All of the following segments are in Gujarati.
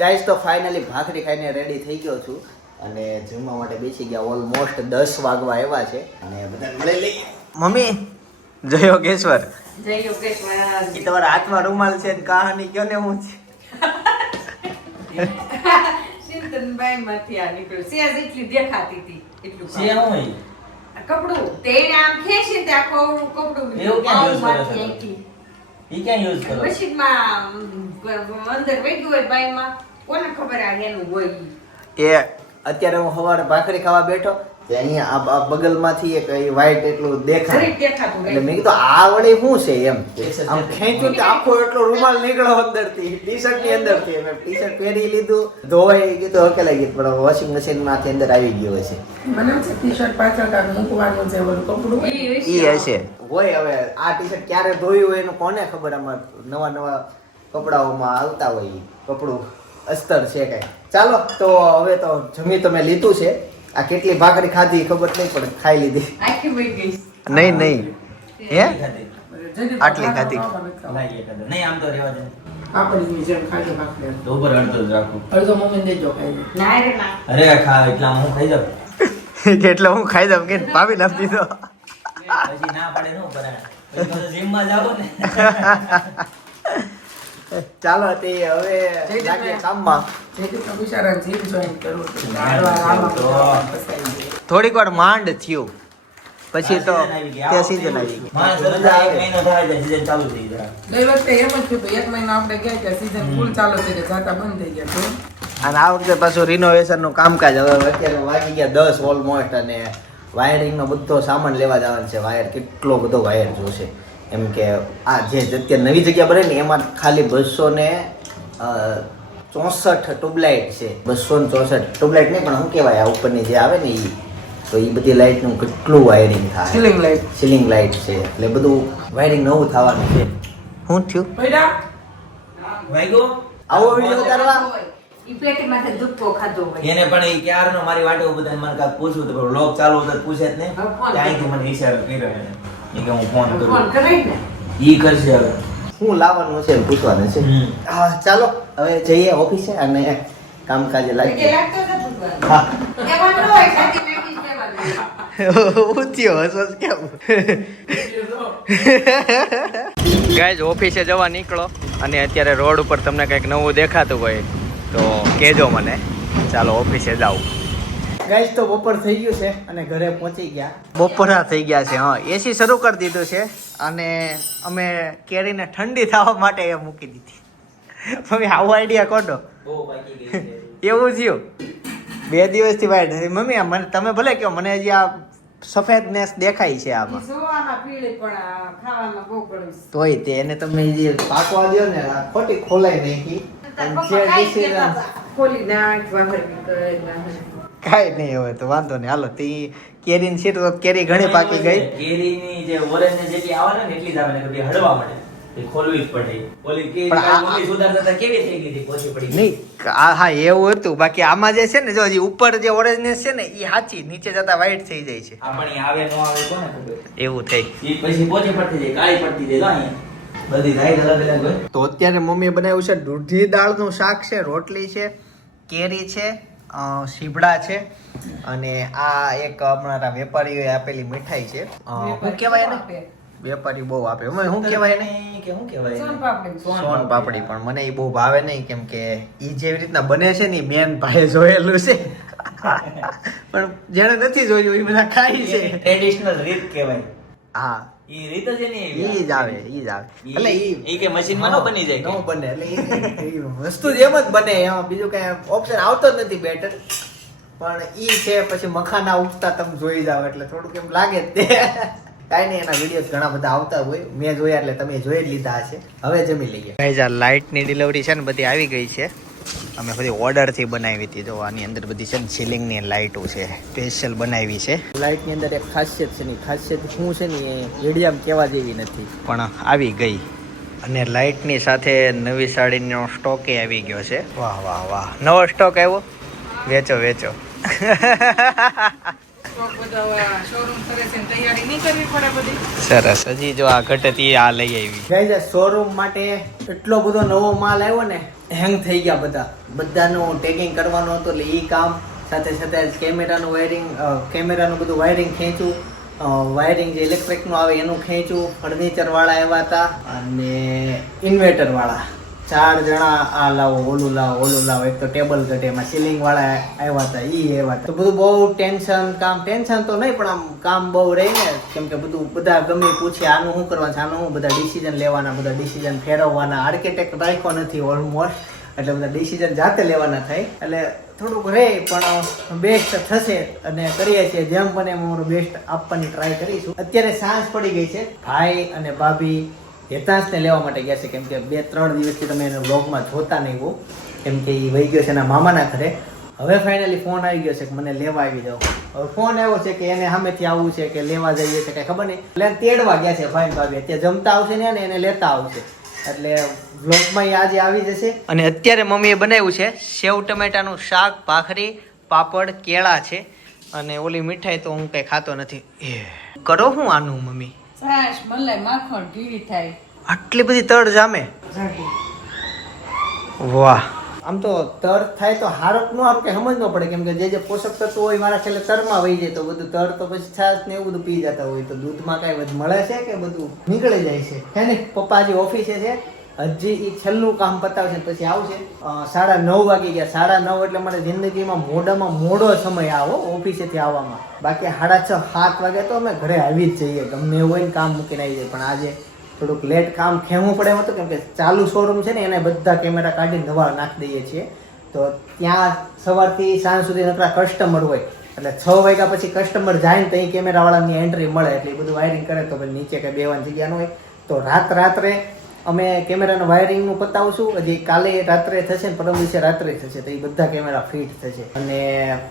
ગાઈસ તો ફાઇનલી ભાખરી ખાઈને રેડી થઈ ગયો છું અને જમવા માટે બેસી ગયા. ઓલમોસ્ટ 10 વાગવા આવ્યા છે અને બધાને મળી લઈએ. મમ્મી જય યોગેશ્વર. જય યોગેશ્વર. ઈ તમારા હાથમાં રૂમાલ છે કહાની કયો ને હું છે. સિંતનભાઈ માંથી આ નીકળ્યું સેજ એટલી દેખાતી હતી એટલું સે હું હોય કપડું તેણે આમ ખેંચી તે આખું કપડું એવું ક્યાં use કરો છો? માંથી આખી ઈ ક્યાં યુઝ કરો મશીનમાં અંદર વહી હોય બાઈમાં કોને ખબર આ એનું હોય ઈ. એ અત્યારે હું સવારે ભાખરી ખાવા બેઠો તે અહીંયા આ બગલમાંથી એક વ્હાઈટ એટલું દેખાય જરીક દેખાતું એટલે રહી. મેં કીધું આ વળી શું છે એમ આમ ખેંચ્યું તો આખો એટલો રૂમાલ નીકળ્યો અંદરથી ટી-શર્ટ ની અંદરથી મેં ટી-શર્ટ પહેરી લીધું ધોવાઈ કીધું હકેલાઈ ગયું પણ વોશિંગ મશીન માંથી અંદર આવી ગયો હશે. મને છે ટી-શર્ટ પાછળ કાઢ મૂકવાનું છે ઓલું કપડું હોય. ઈ હશે હોય. હવે આ ટી-શર્ટ ક્યારે ધોયું હોય એનું કોને ખબર. આમાં નવા નવા કપડાઓમાં આવતા હોય ઈ કપડું અસ્તર છે કઈ. ચાલો તો હવે તો જમી તો મેં લીધું છે. આ કેટલી ભાખરી ખાધી ખબર નહીં પણ ખાઈ લીધી. આખી વહી ગઈ. નહીં નહીં હે જરી આટલી ખાધી. લાગી એકાદ નહીં આમ તો રહેવા દે આપણી જેમ ખાજો ભાખરી. તો ઉપર અડધો જ રાખું અડધો મમ્મીને દેજો ખાઈને. ના રે ના. અરે ખા એટલા હું ખાઈ જાઉં કેટલો હું ખાઈ દઉં કે ભાભી નામ દીધો. પછી ના પાડે નો પરાણે પછી તો જીમ માં જાવ ને ચાલો તે હવે લાગીએ કામમાં. જેથી તો બિચારાને જીમ જોઈન કરવું હતું. વારવાર આમાં બધા ફસાઈ જાય. થોડીક વાર માંડ થયું પછી તો તે સીઝન આવી ગઈ. માણસ મજા રજા એક આવે. મહિનો થાય એટલે સીઝન ચાલુ થઈ જાય ગઈ વખતે એમ જ થયું હતું. એક મહિનો આપણે ગયા કે સીઝન ફૂલ ચાલુ થઈ ગઈ જાતા બંધ થઈ ગયા તો અને આ વખતે પાછું રિનોવેશન નું કામકાજ હવે અત્યારે વાગી ગયા 10 ઓલમોસ્ટ અને વાયરિંગ નો બધો સામાન લેવા જવાનો છે. વાયર કેટલો બધો વાયર જોશે એમ કે આ જે અત્યારે નવી જગ્યા બને ને એમાં ખાલી 264 ટ્યુબલાઇટ છે. 264 ટ્યુબલાઇટ નહીં પણ શું કહેવાય આ ઉપરની જે આવે ને ઈ તો એ બધી લાઇટ નું કેટલું વાયરિંગ થાય. Ceiling light. સીલિંગ લાઇટ છે એટલે બધું વાયરિંગ નવું થવાનું છે. શું થયું પૈડા વાગ્યો આવો વિડીયો ઉતારવા ઈ પેટીમાંથી દુપકો ખાધો હોય. એને પણ એ ક્યારનો મારી વાટે બધા મને કાંઈક પૂછ્યું તો લોક ચાલુ હતો પૂછે જ નહીં હવે ફોન ત્યાંથી મને ઈશારો કર્યો એને ઈ કે હું ફોન ફોન કરું કરાય ને. ઈ કરશે હવે શું લાવવાનું છે એમ પૂછવાનું છે. હા ચાલો હવે જઈએ ઓફિસે અને કામકાજે એટલે લાગીએ. લાગતો નથી. હા એમાં ન હોય ખાતી નાખી દેવાનું. ઉત્યો હસો કેમ ગાઈઝ ઓફિસે જવા નીકળો અને અત્યારે રોડ ઉપર તમને કંઈક નવું દેખાતું હોય તો કહેજો મને. ચાલો ઓફિસે જાવ. ગાઈઝ તો બપોર થઈ ગયું છે અને ઘરે પહોંચી ગયા. બપોરા થઈ ગયા છે. હા એસી શરૂ કરી દીધું છે અને અમે કેરીને ઠંડી થવા માટે એ મૂકી દીધી. મમ્મી આવો આઈડિયા કોનો બહુ બાકી ગઈ છે એવું થયું 2 દિવસથી વાઈટ નથી. મમ્મી આ મને તમે ભલે કહો મને હજી આ સફેદનેસ દેખાય છે આમાં ઈ જોવામાં પીળી પણ આ ખાવામાં બહુ કડવી છે. તોય તે એને તમે જે પાકવા દો ને આ ખોટી ખોલાઈ નાખી તાર અને પપ્પા જે ખાઈ જ decision- લેતા હતા. ખોલી નાખ વાહર કરે નાખ. કાંઈ નહીં હવે તો વાંધો નહીં. હાલો તે કેરીની સીટ તો કેરી ઘણી પાકી ગઈ. કેરીની જે ઓરેન્જ જેટલી આવે ને એટલી જ આવે ને કે ભાઈ હળવા મળે એ ખોલવી જ પડે ઓલી કેરી પણ આ- મમ્મી સુધારતા કેવી થઈ ગઈ હતી પોચી પડી ગઈ. નહીં હા એવું હતું. બાકી આમાં જે છે ને જો હજી ઉપર જે ઓરેન્જનેસ છે ને એ સાચી નીચે જતા વ્હાઈટ થઈ જાય છે. આ પણ ઈ આવે નો આવે કોને ખબર એવું થઈ. ઈ પછી પોચી પડતી જાય કાળી પડતી જાય જો અહીંયા બધી રાઈડ અલગ અલગ હોય તો અત્યારે મમ્મીએ બનાવ્યું છે દૂધી દાળનું શાક છે, રોટલી છે, કેરી છે, સીભડા છે અને આ એક હમણાં વેપારીઓએ આપેલી મીઠાઈ છે. શું કહેવાય ને વેપારી બહુ આપે. શું કહેવાય ને કે શું કહેવાય સોન એને? પાપડી. સોન પાપડી. પણ મને એ બહુ ભાવે નહીં કેમ કે એ જેવી રીતના બને છે ને મેન ભાઈએ જોયેલું છે પણ જેને નથી જોયું એ બધા ખાય છે. ટ્રેડિશનલ રીત કહેવાય હા ઈ રીત જ એની ઈ જ આવે ઈ જ આવે. એટલે ઈ કે મશીનમાં નો બની જાય નો કે? બને. એટલે ઈ વસ્તુ જ એમ જ બને. એમાં બીજું કઈ ઓપ્શન આવતો જ નથી બેટર. પણ ઈ છે પછી મખાના ઉગતા તમે જોઈ જાવ એટલે થોડુંક એમ લાગે જ તે. કાંઈ નહીં એના વિડીયો ઘણા બધા આવતા હોય. મેં જોયા એટલે તમે જોઈ જ લીધા હશે. હવે જમી લઈએ. ગાઈઝ આ લાઇટની ડિલિવરી છે ને બધી આવી ગઈ છે. અમે બધી ઓર્ડરથી બનાવી હતી. જો આની અંદર બધી છે ને સીલિંગની લાઇટો છે સ્પેશિયલ બનાવી છે. લાઇટની અંદર એક ખાસિયત છે ને ખાસિયત શું છે ને એ મીડિયમ કહેવા જેવી નથી પણ આવી ગઈ. અને લાઇટની સાથે નવી સાડીનો સ્ટોક આવી ગયો છે. વાહ વાહ વાહ નવો સ્ટોક આવ્યો. વેચો વેચો. સ્ટોક બધા શોરૂમ કરે છે ને તૈયારી નહીં કરવી પડે બધી. સરસ. હજી જો આ ઘટેથી આ લઈ આવી. ગાઈઝ શોરૂમ માટે એટલો બધો નવો માલ આવ્યો ને હેંગ થઈ ગયા બધાનું ટેગિંગ કરવાનું હતું એટલે એ કામ સાથે સાથે કેમેરાનું બધું વાયરિંગ ખેંચું, વાયરિંગ જે ઇલેક્ટ્રિકનું આવે એનું ખેંચું, ફર્નિચરવાળા આવ્યા હતા અને ઇન્વર્ટરવાળા 4 જણા આ લાવો ઓલું લાવો એક તો ટેબલ ઘટે એમાં સીલિંગવાળા આવ્યા હતા આવ્યા હતા. તો બધું બહુ ટેન્શન તો નહીં પણ આમ કામ બહુ રહી ને કેમ કે બધા ગમે પૂછે આનું શું કરવાનું છે, આનું શું, બધા ડિસિઝન લેવાના, બધા ડિસિઝન ફેરવવાના. આર્કિટેક્ટ રાખ્યો નથી ઓલમોસ્ટ એટલે બધા ડિસિઝન જાતે લેવાના થાય એટલે થોડુંક રહે પણ બેસ્ટ થશે અને કરીએ છીએ જેમ બને એમ અમારું બેસ્ટ આપવાની ટ્રાય કરીશું. અત્યારે સાંજ પડી ગઈ છે. ભાઈ અને ભાભી હેતાંશને લેવા માટે ગયા છે કેમ કે 2-3 દિવસથી તમે એને વ્લોગમાં જોતા નહીં હો કેમ કે એ વહી ગયો છે એના મામાના ઘરે. હવે ફાઇનલી ફોન આવી ગયો છે કે મને લેવા આવી જાઓ. હવે ફોન આવ્યો છે કે એને સામેથી આવવું છે કે લેવા જઈએ છે કઈ ખબર નહીં એટલે તેડવા ગયા છે ભાઈ ભાભી. અત્યારે જમતા આવશે ને એને લેતા આવશે એટલે વ્લોગમાં આજે આવી જશે. અને અત્યારે મમ્મીએ બનાવ્યું છે સેવ ટમેટાનું શાક, ભાખરી, પાપડ, કેળા છે અને ઓલી મીઠાઈ તો હું કઈ ખાતો નથી. કરો હું આનું મમ્મી? છાશ, મલાઈ, માખણ ઢીલી થાય. આટલી બધી તળ જામે? વાહ. આમ તો તર થાય તો હારક નું આમ કે સમજ ન પડે કેમ કે જે પોષક તત્વો હોય મારા ખ્યાલે તરમાં વહી જાય તો બધું તર તો પછી છાશ ને એવું બધું પી જતા હોય તો દૂધમાં કઈ બધું મળે છે કે બધું નીકળી જાય છે હે ને? પપ્પા હજી ઓફિસે છે, હજી એ છેલ્લું કામ પતાવશે પછી આવશે. 9:30 વાગી ગયા. 9:30 એટલે મારે જિંદગીમાં મોડામાં મોડો સમય આવો ઓફિસેથી આવવામાં. બાકી 6:30-7 વાગે તો અમે ઘરે આવી જ જઈએ ગમે એવું હોય ને કામ મૂકીને આવી જાય. પણ આજે થોડુંક લેટ કામ ખેવું પડે એમ હતું કેમ કે ચાલુ શોરૂમ છે ને એને બધા કેમેરા કાઢી નવા નાખી દઈએ છીએ તો ત્યાં સવારથી સાંજ સુધી નકરા કસ્ટમર હોય એટલે 6 વાગ્યા પછી કસ્ટમર જાય ને ત્યાં કેમેરાવાળાની એન્ટ્રી મળે એટલે એ બધું વાયરિંગ કરે તો પછી નીચે કંઈ બેવાની જગ્યા ન હોય તો રાત્રે અમે કેમેરાનું વાયરિંગનું પતાવશું. હજી કાલે રાત્રે થશે ને પરમ દિવસે રાત્રે થશે તો એ બધા કેમેરા ફિટ થશે. અને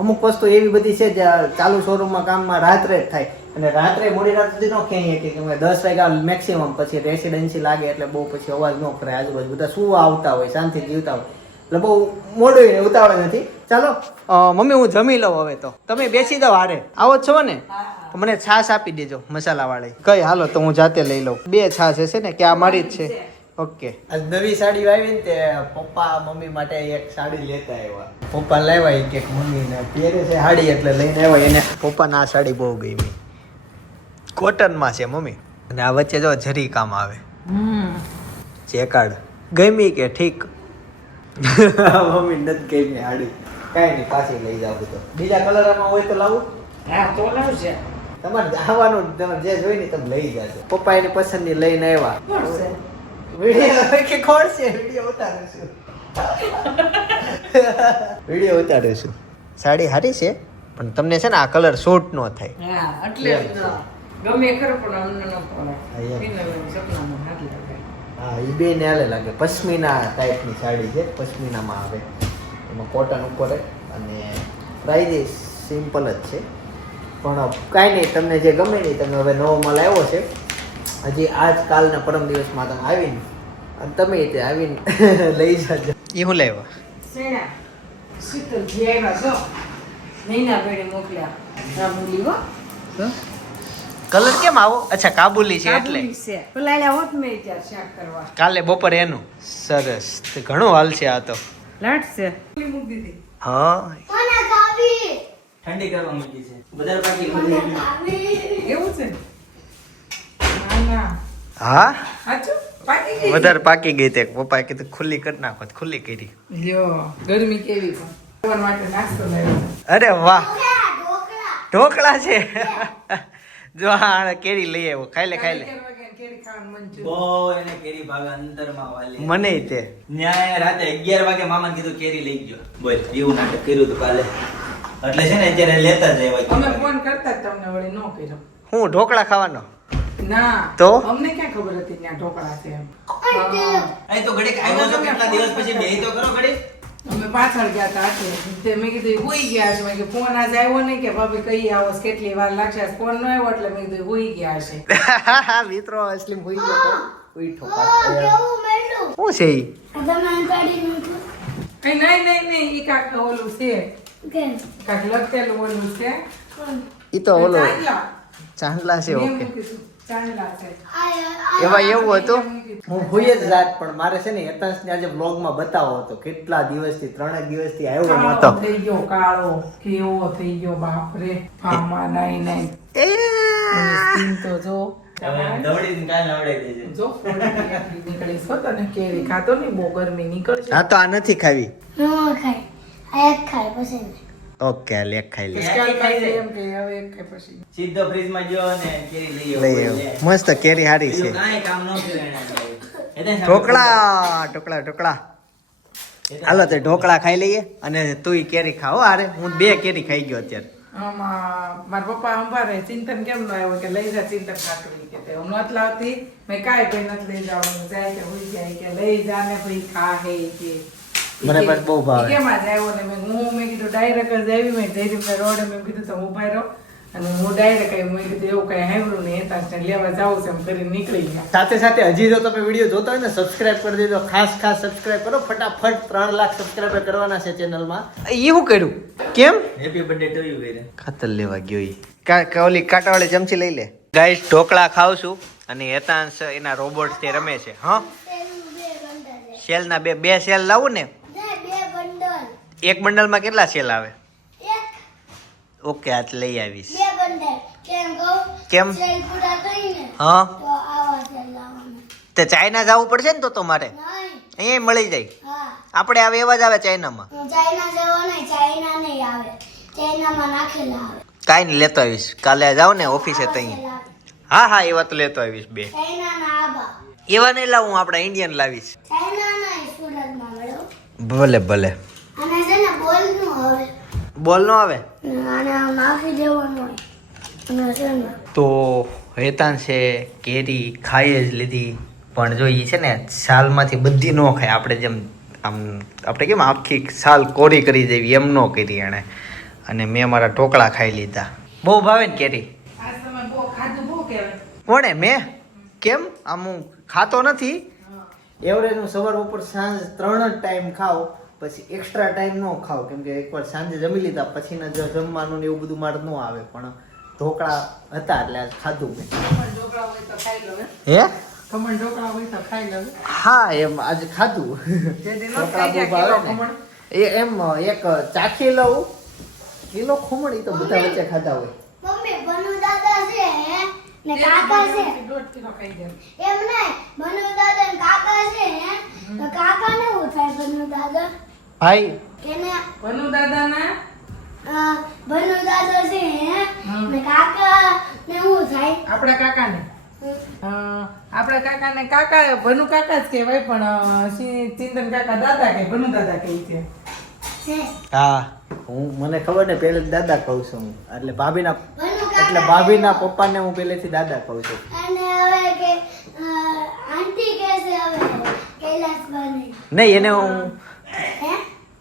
અમુક વસ્તુ એવી બધી છે જ્યાં ચાલુ શોરૂમમાં કામમાં રાત્રે જ થાય અને રાત્રે મોડી રાત સુધી ન ખેંચીએ કે 10 વાગ્યા મેક્સિમમ પછી રેસિડેન્સી લાગે એટલે બહુ પછી અવાજ ન કરે. આજુબાજુ બધા શું આવતા હોય શાંતિ જીવતા હોય એટલે બહુ મોડું ઉતાવળ નથી. ચાલો મમ્મી હું જમી લઉં હવે તો તમે બેસી જાઓ. હારે આવો જ છો ને? મને છાશ આપી દેજો મસાલા વાળી. કઈ હાલો તો હું જાતે લઈ લઉં. 2 છાશ હશે ને કે આ મારી જ છે? ઓકે. આજ નવી સાડી આવી ને તે પપ્પા મમ્મી માટે એક સાડી લેતા આવ્યા. પપ્પા લાવ્યા એક મમ્મીને પહેરે છે સાડી એટલે લઈને આવ્યા. એને પપ્પાને આ સાડી બહુ ગમી, કોટનમાં છે મમ્મી અને આ વચ્ચે જો જરી કામ આવે ચેકાર્ડ. ગમી કે ઠીક? મમ્મી નથી ગમી સાડી. કાંઈ નહીં પાછી લઈ જાવ તો બીજા કલરમાં હોય તો લાવું. હા તો લાવશે. તમારે આવવાનું તમારે જે જોઈ ને તમે લઈ જાજો. પપ્પા એની પસંદની લઈને આવ્યા. વિડીયો કે ખોડશે વિડીયો ઉતારીશું. વિડીયો ઉતારીશું. સાડી સારી છે પણ તમને છે ને આ કલર શૂટ ન થાય. હા એટલે ગમે ખરો પણ અમને ન પડે. સપનામાં હાથ લાગે. હા એ બે ને આલે લાગે. પશ્મિના ટાઈપની સાડી છે, પશ્મિનામાં આવે એમાં કોટન ઉપર અને પ્રાઇઝ સિમ્પલ જ છે પણ કાંઈ નહીં તમને જે ગમે નહીં તમે હવે નવો માલ આવ્યો છે હજી આજ કાલના પરમ દિવસમાં તમે આવીને અને તમે તે આવીને લઈ જાજો. એ હું લાવ્યા? સેના શીતલ જે આવ્યા છો નૈના બેડે મોકલ્યા. કાબુલી હો. કલર કેમ આવો? અચ્છા કાબુલી છે એટલે. કાબુલી છે. પેલા એલા હોત મેં ત્યાં શાક કરવા. કાલે બપોરે એનું. સરસ. તે ઘણું હાલ છે આ તો. લાટ છે. મૂકી દીધી. હા ઠંડી કરવા મૂકી છે. બધા પાકી એવું છે? ના ના. હા સાચું પાકી ગઈ. વધારે પાકી ગઈ તે પપ્પાએ કીધું ખુલ્લી કરી નાખો તો ખુલ્લી કરી. લ્યો ગરમી કેવી પણ. તમારા માટે નાસ્તો લાવ્યો. અરે વાહ ઢોકળા છે. જો હા કેરી લઈ આવ્યો. ખાઈ લે ખાઈ લે. કેરી ખાવાનું મન છે. બહુ એને કેરી ભાગે અંતરમાં વાલી. મને તે ન્યાય રાતે 11 વાગે મામાને કીધું કેરી લઈ ગયો. બોલ એવું નાટક કર્યું હતું કાલે. એટલે છે ને અત્યારે લેતા જ આવ્યા. અમે ફોન કરતા જ તમને વળી ન કર્યો. હું ઢોકળા ખાવાનો ના તો અમને ક્યાં ખબર હતી ત્યાં ઢોકળા છે એમ. અહીં તો ઘડીક આવ્યો છો કેટલા દિવસ પછી બેહી તો કરો ઘડીક. અમે પાછળ ગયા હતા આટલે. તે મેં કીધું હુઈ ગયા છે. મેં કીધું ફોન આજે આવ્યો નહીં કે ભાભી કઈ આવો કેટલી વાર લાગશે. ફોન ન આવ્યો એટલે મેં કીધું હુઈ ગયા છે. મિત્રો અસલી હોઈ ગયો તો ઉઠો પાછો. શું છે ઈ? કઈ નહીં ઈ કાક ઓલું છે. કાક લખેલું ઓલું છે. ઈ તો ઓલો ચાંદલા. ચાંદલા છે. મેં ઓકે મૂકીશું. ચાંદલા છે. એવા એવું હતું? હું હોઈ જ રાત પણ મારે છે ને યતાંશને આજે વ્લોગમાં બતાવો હતો કેટલા દિવસથી 3 દિવસથી આવ્યો કાળો નહોતો. થઈ ગયો કાળો કેવો થઈ ગયો બાપરે ફામાં નાઈ એની સ્કિન તો જો દવડીને કાલ નવડાવી દેજે. જો નીકળી છો તને કેરી ખાતો ને બહુ ગરમી નીકળશે હા તો આ નથી ખાવી. No ખાય આ એક ખાય પછી નહીં. ઓકે હાલ એક ખાઈ લે. પછી કાલ ખાઈ એમ કે હવે એક ખાઈ પછી સીધો ફ્રીજમાં ગયો ને કેરી લઈ લઈ આવ્યો. આવ્યો. મસ્ત કેરી હારી છે. બીજું કાંઈ કામ ન કર્યું એણે. એટલે ઢોકળા ઢોકળા ઢોકળા હાલો તો ઢોકળા ખાઈ લઈએ અને તું કેરી ખાઓ. અરે હું 2 કેરી ખાઈ ગયો અત્યારે. આમાં મારા પપ્પા અંબારે ચિંતન કેમ નો આવ્યો કે લઈ જા ચિંતન કાકડી કે તે હું નથી લાવતી મેં કાંઈ કઈ નથી લઈ જવાનું જાય કે હોઈ જાય કે લઈ જા ને ભાઈ ખા હે કે મને પણ બહુ ભાવે. કેમ આજ આવ્યો ને મેં કીધું ડાયરેક્ટ જ આવી મેં જયદીપને રોડે મેં કીધું તો ઉભા રહો અને હું ડાયરેક્ટ આવી મેં કીધું એવું કઈ સાંભળ્યું ને એતાંશને લેવા જાઉં છે એમ કરીને નીકળી ગયા સાથે સાથે હજી જો તમે વિડીયો જોતા હોય ને સબસ્ક્રાઇબ કરી દેજો. ખાસ સબસ્ક્રાઇબ કરો ફટાફટ. 3 લાખ સબસ્ક્રાઇબર કરવાના છે ચેનલમાં. એવું કર્યું કેમ? હેપી બર્થડે ટુ યુ કરે. ખાતર લેવા ગયો ઈ. ઓલી કાંટાવાળી ચમચી લઈ લે. ગાઈસ ઢોકળા ખાવ છું અને હેતાંશ એના રોબોટ થી રમે છે. હા તેનું 2 બંડલ છે. સેલ ના બે સેલ લાવું ને. ના 2 બંડલ. એક બંડલમાં કેટલા સેલ આવે? એક ઓકે આજ લઈ આવીશ. 2 બંડલ કેમ કહું? કેમ? સેલ પૂરા કરીને હા તો આવા સેલ લાવવાના. તે ચાઇના જવું પડશે ને તો મારે નહીં. અહીંયા મળી જાય. હા આપણે આવે એવા જ આવે ચાઇનામાં. ચાઇના જવો નહીં ચાઇના નહીં આવે. ચાઇનામાં નાખેલા આવે. કાંઈ નહીં લેતો આવીશ. કાલે જાવ ને ઓફિસે તઈ. નાખેલા આવે. હા હા એવા તો લેતો આવીશ 2. ચાઇનાના આબા. એવા નહીં લાવું આપણા ઇન્ડિયન લાવીશ. ચાઇનાના સુરતમાં મળ્યો. ભલે ભલે. અને છે ને બોલનું હવે. બોલ નો આવે અને આમ નાખી દેવાનું હોય. અને છે ને તો હેતાંશે કેરી ખાઈ જ લીધી પણ જો ઈ છે ને સાલમાંથી બધી ન ખાય. આપણે જેમ આમ આપણે કેમ આખી સાલ કોરી કરી દેવી એમ ન કરી એણે. અને મેં મારા ઢોકળા ખાઈ લીધા. બહુ ભાવે ને કેરી? આજ તમે બહુ ખાધું બહુ કહેવાય કોણે? મેં? કેમ? આમ હું ખાતો નથી. એવરેજ હું સવાર બપોર સાંજ 3 જ ટાઈમ ખાઉં. પછી એક્સ્ટ્રા ટાઈમ ન ખાવ કેમ કે એકવાર સાંજે જમી લીધા પછીના જમવાનું ને એવું બધું મારે ન આવે. પણ ઢોકળા હતા એટલે આજ ખાધું મેં. ખમણ ઢોકળા હોય તો ખાઈ લો હે? ખમણ ઢોકળા હોય તો ખાઈ લો હા એમ આજે ખાધું. જે દિન ઢોકળા ખાઈ બહુ ગયા ભાવે કિલો ને. ખમણ એમ એક ચાખી લઉં. કિલો ખમણ ઈ તો બધા વચ્ચે ખાધા હોય. મમ્મી ભનુ દાદા છે હે? ને કાકા છે. 1.5 કિલો ખાઈ જાય એમ નહીં ભનુ દાદા ને કાકા છે હે? તો કાકા ને હું થાય ભનુ દાદા? ભાઈ એને ભનુ દાદાના ભનુ દાદા છે હે? ને કાકા ને હું થાય? આપણા કાકાને આપણા કાકાને કાકા ભનુ કાકા જ કહેવાય પણ ચિંતન કાકા દાદા કે ભનુ દાદા કહે છે છે. હા હું મને ખબર ને પહેલે દાદા કહું છું હું. એટલે ભાભીના ભનુ એટલે કાકા ભાભીના પપ્પાને હું પહેલેથી દાદા કહું છું. અને હવે કે આંટી કે છે હવે કૈલાસ બને નહીં એને હું હે?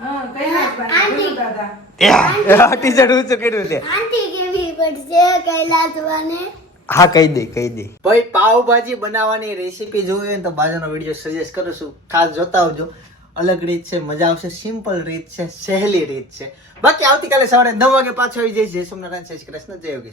હા કઈ વાત આંટી. ભનુ દાદા ટીચર ઊંચું કર્યું છે. આંટી કેવી પડશે કૈલાસ બને? હા કહી દે ભાઈ. પાવભાજી બનાવવાની રેસીપી જોવી હોય ને તો બાજુનો વિડીયો સજેસ્ટ કરું છું. ખાસ જોતા આવજો. અલગ રીત છે, મજા આવશે. સિમ્પલ રીત છે, સહેલી રીત છે. બાકી આવતીકાલે સવારે 9 વાગે પાછો આવી જઈશ. જય સોમનારાયણ, જય શ્રી કૃષ્ણ, જય યોગેશ.